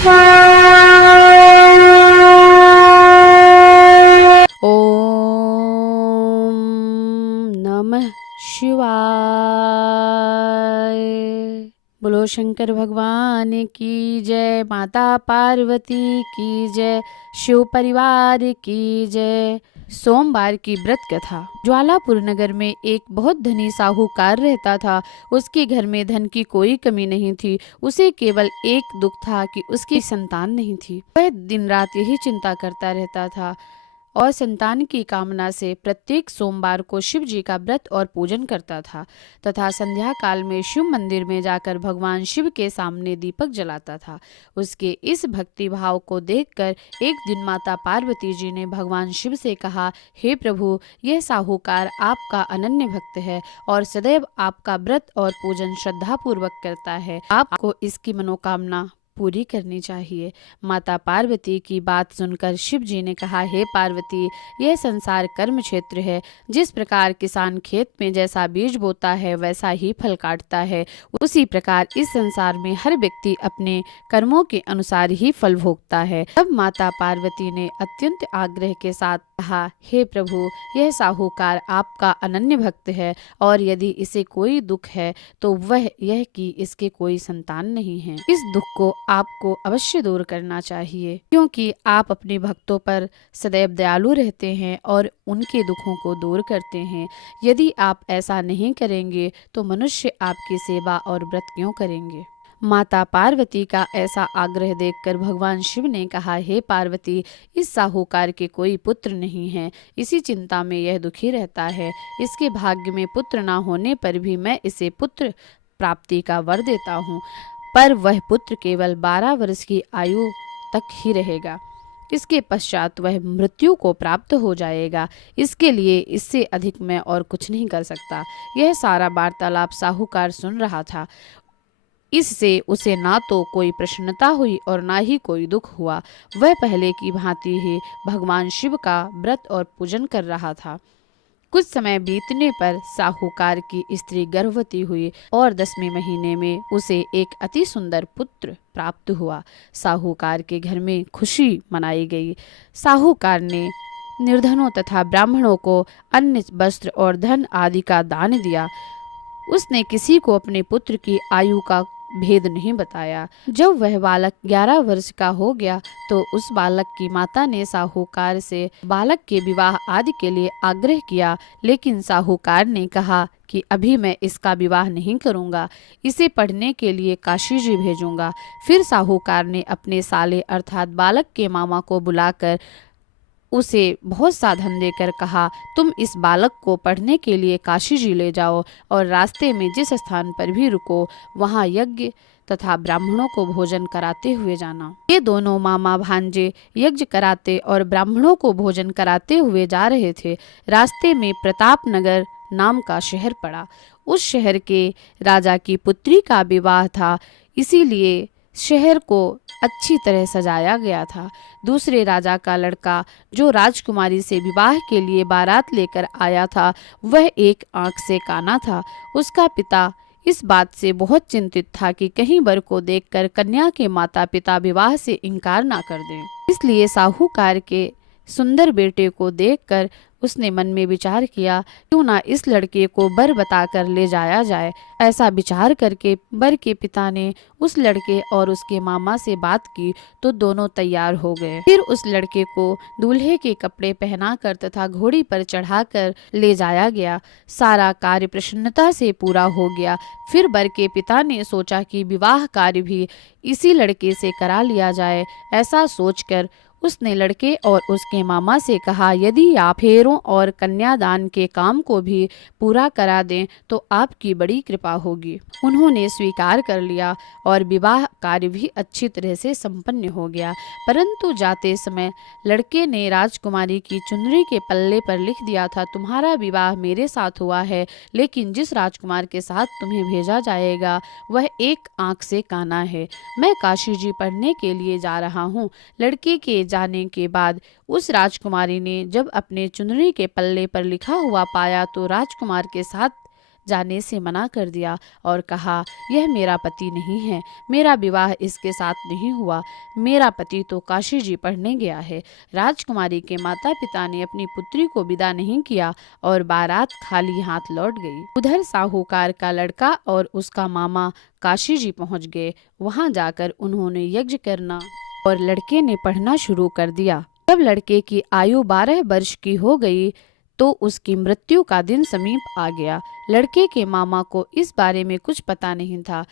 ओम नमः शिवाय। बोलो शंकर भगवान की जय, माता पार्वती की जय, शिव परिवार की जय। सोमवार की व्रत कथा। ज्वालापुर नगर में एक बहुत धनी साहूकार रहता था। उसके घर में धन की कोई कमी नहीं थी। उसे केवल एक दुख था कि उसकी संतान नहीं थी। वह दिन रात यही चिंता करता रहता था और संतान की कामना से प्रत्येक सोमवार को शिव जी का व्रत और पूजन करता था तथा संध्या काल में शिव मंदिर में जाकर भगवान शिव के सामने दीपक जलाता था। उसके इस भक्ति भाव को देखकर एक दिन माता पार्वती जी ने भगवान शिव से कहा, हे प्रभु, यह साहूकार आपका अनन्य भक्त है और सदैव आपका व्रत और पूजन श्रद्धा पूर्वक करता है। आपको इसकी मनोकामना पूरी करनी चाहिए। माता पार्वती की बात सुनकर शिव जी ने कहा, हे पार्वती, यह संसार कर्म क्षेत्र है। जिस प्रकार किसान खेत में जैसा बीज बोता है वैसा ही फल काटता है, उसी प्रकार इस संसार में हर व्यक्ति अपने कर्मों के अनुसार ही फल भोगता है। तब माता पार्वती ने अत्यंत आग्रह के साथ कहा, हे प्रभु, यह साहूकार आपका अनन्य भक्त है और यदि इसे कोई दुख है तो वह यह कि इसके कोई संतान नहीं है। इस दुख को आपको अवश्य दूर करना चाहिए, क्योंकि आप अपने भक्तों पर सदैव दयालु रहते हैं और उनके दुखों को दूर करते हैं। यदि आप ऐसा नहीं करेंगे तो मनुष्य आपकी सेवा और व्रत क्यों करेंगे। माता पार्वती का ऐसा आग्रह देखकर भगवान शिव ने कहा, हे पार्वती, इस साहूकार के कोई पुत्र नहीं है। इसी चिंता में यह दुखी रहता है। इसके भाग्य में पुत्र न होने पर भी मैं इसे पुत्र प्राप्ति का वर देता हूँ, पर वह पुत्र केवल 12 वर्ष की आयु तक ही रहेगा। इसके पश्चात वह मृत्यु को प्राप्त हो जाएगा। इसके लिए इससे अधिक मैं और कुछ नहीं कर सकता। यह सारा वार्तालाप साहूकार सुन रहा था। इससे उसे ना तो कोई प्रसन्नता हुई और ना ही कोई दुख हुआ। वह पहले की भांति ही भगवान शिव का व्रत और पूजन कर रहा था। कुछ समय बीतने पर साहूकार की स्त्री गर्भवती हुई और 10वें महीने में उसे एक अति सुंदर पुत्र प्राप्त हुआ। साहूकार के घर में खुशी मनाई गई। साहूकार ने निर्धनों तथा ब्राह्मणों को अन्न, वस्त्र और धन आदि का दान दिया। उसने किसी को अपने पुत्र की आयु का भेद नहीं बताया। जब वह बालक 11 वर्ष का हो गया तो उस बालक की माता ने साहूकार से बालक के विवाह आदि के लिए आग्रह किया, लेकिन साहूकार ने कहा कि अभी मैं इसका विवाह नहीं करूंगा, इसे पढ़ने के लिए काशी जी भेजूंगा। फिर साहूकार ने अपने साले अर्थात बालक के मामा को बुलाकर उसे बहुत सा धन देकर कहा, तुम इस बालक को पढ़ने के लिए काशी जी ले जाओ और रास्ते में जिस स्थान पर भी रुको वहाँ यज्ञ तथा ब्राह्मणों को भोजन कराते हुए जाना। ये दोनों मामा भांजे यज्ञ कराते और ब्राह्मणों को भोजन कराते हुए जा रहे थे। रास्ते में प्रतापनगर नाम का शहर पड़ा। उस शहर के राजा की पुत्री का विवाह था, इसीलिए शहर को अच्छी तरह सजाया गया था। दूसरे राजा का लड़का जो राजकुमारी से विवाह के लिए बारात लेकर आया था, वह एक आंख से काना था। उसका पिता इस बात से बहुत चिंतित था कि कहीं वर को देखकर कन्या के माता पिता विवाह से इनकार ना कर दें। इसलिए साहूकार के सुंदर बेटे को देखकर उसने मन में विचार किया, क्यों ना इस लड़के को वर बताकर ले जाया जाए। ऐसा विचार करके वर के पिता ने उस लड़के और उसके मामा से बात की तो दोनों तैयार हो गए। फिर उस लड़के को दूल्हे के कपड़े पहनाकर तथा घोड़ी पर चढ़ाकर ले जाया गया। सारा कार्य प्रसन्नता से पूरा हो गया। फिर वर के पिता ने सोचा कि विवाह कार्य भी इसी लड़के से करा लिया जाए। ऐसा सोचकर उसने लड़के और उसके मामा से कहा, यदि आप फेरों और कन्यादान के काम को भी पूरा करा दें तो आपकी बड़ी कृपा होगी। उन्होंने स्वीकार कर लिया और विवाह कार्य भी अच्छी तरह से संपन्न हो गया। परंतु जाते समय लड़के ने राजकुमारी की चुनरी के पल्ले पर लिख दिया था, तुम्हारा विवाह मेरे साथ हुआ है, लेकिन जिस राजकुमार के साथ तुम्हें भेजा जाएगा वह एक आंख से काना है। मैं काशी जी पढ़ने के लिए जा रहा हूँ। लड़के के जाने के बाद उस राजकुमारी ने जब अपने चुनरी के पल्ले पर लिखा हुआ पाया तो राजकुमार के साथ जाने से मना कर दिया और कहा, यह मेरा पति नहीं है, मेरा विवाह इसके साथ नहीं हुआ, मेरा पति तो काशी जी पढ़ने गया है। राजकुमारी के माता पिता ने अपनी पुत्री को विदा नहीं किया और बारात खाली हाथ लौट गई। उधर साहूकार का लड़का और उसका मामा काशी जी पहुंच गए। वहां जाकर उन्होंने यज्ञ करना और लड़के ने पढ़ना शुरू कर दिया। जब लड़के की आयु 12 वर्ष की हो गई तो उसकी मृत्यु का दिन समीप आ गया। लड़के के मामा को इस बारे में कुछ पता नहीं था।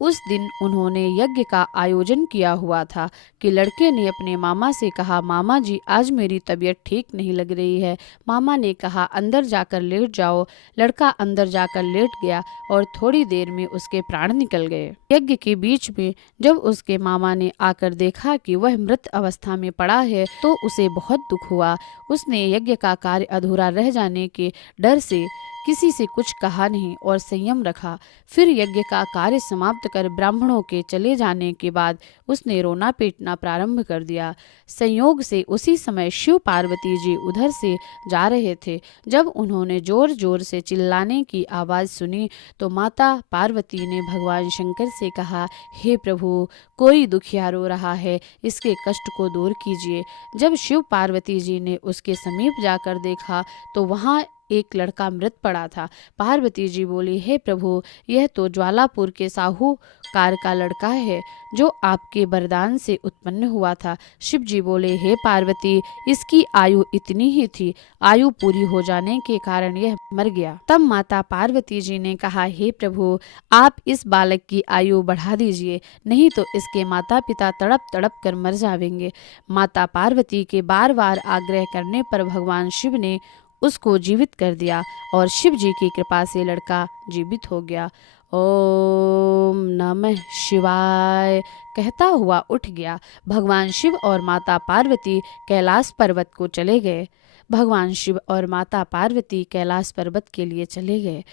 उस दिन उन्होंने यज्ञ का आयोजन किया हुआ था कि लड़के ने अपने मामा से कहा, मामा जी आज मेरी तबीयत ठीक नहीं लग रही है। मामा ने कहा, अंदर जाकर लेट जाओ। लड़का अंदर जाकर लेट गया और थोड़ी देर में उसके प्राण निकल गए। यज्ञ के बीच में जब उसके मामा ने आकर देखा कि वह मृत अवस्था में पड़ा है तो उसे बहुत दुख हुआ। उसने यज्ञ का कार्य अधूरा रह जाने के डर से किसी से कुछ कहा नहीं और संयम रखा। फिर यज्ञ का कार्य समाप्त कर ब्राह्मणों के चले जाने के बाद उसने रोना पीटना प्रारंभ कर दिया। संयोग से उसी समय शिव पार्वती जी उधर से जा रहे थे। जब उन्होंने जोर जोर से चिल्लाने की आवाज सुनी तो माता पार्वती ने भगवान शंकर से कहा, हे प्रभु, कोई दुखिया रो रहा है, इसके कष्ट को दूर कीजिए। जब शिव पार्वती जी ने उसके समीप जाकर देखा तो वहां एक लड़का मृत पड़ा था। पार्वती जी बोली, हे प्रभु, यह तो ज्वालापुर के साहूकार का लड़का है जो आपके वरदान से उत्पन्न हुआ था। शिव जी बोले, हे पार्वती, इसकी आयु इतनी ही थी, आयु पूरी हो जाने के कारण यह मर गया। तब माता पार्वती जी ने कहा, हे प्रभु, आप इस बालक की आयु बढ़ा दीजिए, नहीं तो इसके माता पिता तड़प तड़प कर मर जाएंगे। माता पार्वती के बार बार आग्रह करने पर भगवान शिव ने उसको जीवित कर दिया और शिव जी की कृपा से लड़का जीवित हो गया। ओम नमः शिवाय कहता हुआ उठ गया। भगवान शिव और माता पार्वती कैलाश पर्वत को चले गए। भगवान शिव और माता पार्वती कैलाश पर्वत के लिए चले गए।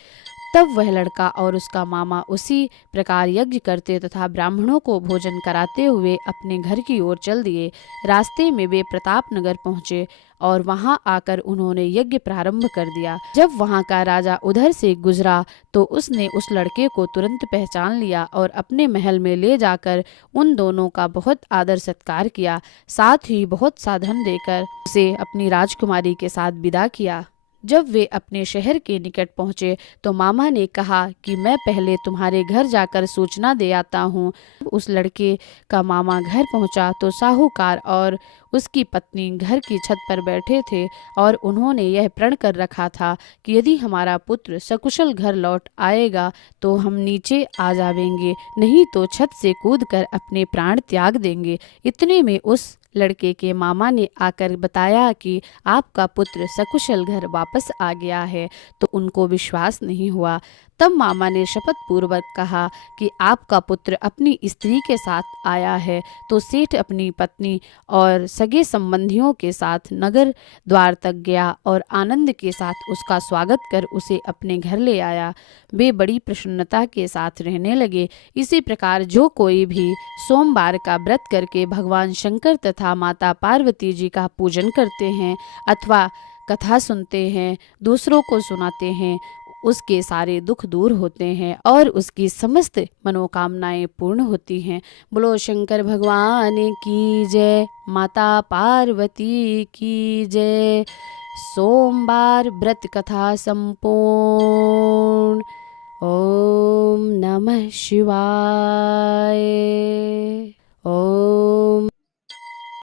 तब वह लड़का और उसका मामा उसी प्रकार यज्ञ करते तथा ब्राह्मणों को भोजन कराते हुए अपने घर की ओर चल दिए। रास्ते में वे प्रताप नगर पहुंचे और वहां आकर उन्होंने यज्ञ प्रारंभ कर दिया। जब वहां का राजा उधर से गुजरा तो उसने उस लड़के को तुरंत पहचान लिया और अपने महल में ले जाकर उन दोनों का बहुत आदर सत्कार किया। साथ ही बहुत सा धन देकर उसे अपनी राजकुमारी के साथ विदा किया। जब वे अपने शहर के निकट पहुंचे तो मामा ने कहा कि मैं पहले तुम्हारे घर जाकर सूचना दे आता हूँ। उस लड़के का मामा घर पहुंचा तो साहूकार और उसकी पत्नी घर की छत पर बैठे थे और उन्होंने यह प्रण कर रखा था कि यदि हमारा पुत्र सकुशल घर लौट आएगा तो हम नीचे आ जाएंगे, नहीं तो छत से कूदकर अपने प्राण त्याग देंगे। इतने में उस लड़के के मामा ने आकर बताया कि आपका पुत्र सकुशल घर वापस आ गया है, तो उनको विश्वास नहीं हुआ। तब मामा ने शपथ पूर्वक कहा कि आपका पुत्र अपनी स्त्री के साथ आया है। तो सेठ अपनी पत्नी और सगे संबंधियों के साथ नगर द्वार तक गया और आनंद के साथ उसका स्वागत कर उसे अपने घर ले आया। वे बड़ी प्रसन्नता के साथ रहने लगे। इसी प्रकार जो कोई भी सोमवार का व्रत करके भगवान शंकर तथा माता पार्वती जी का पूजन करते हैं अथवा कथा सुनते हैं, दूसरों को सुनाते हैं, उसके सारे दुख दूर होते हैं और उसकी समस्त मनोकामनाएं पूर्ण होती हैं। बोलो शंकर भगवान की जय, माता पार्वती की जय। सोमवार व्रत कथा संपूर्ण। ओम नमः शिवाय। ओम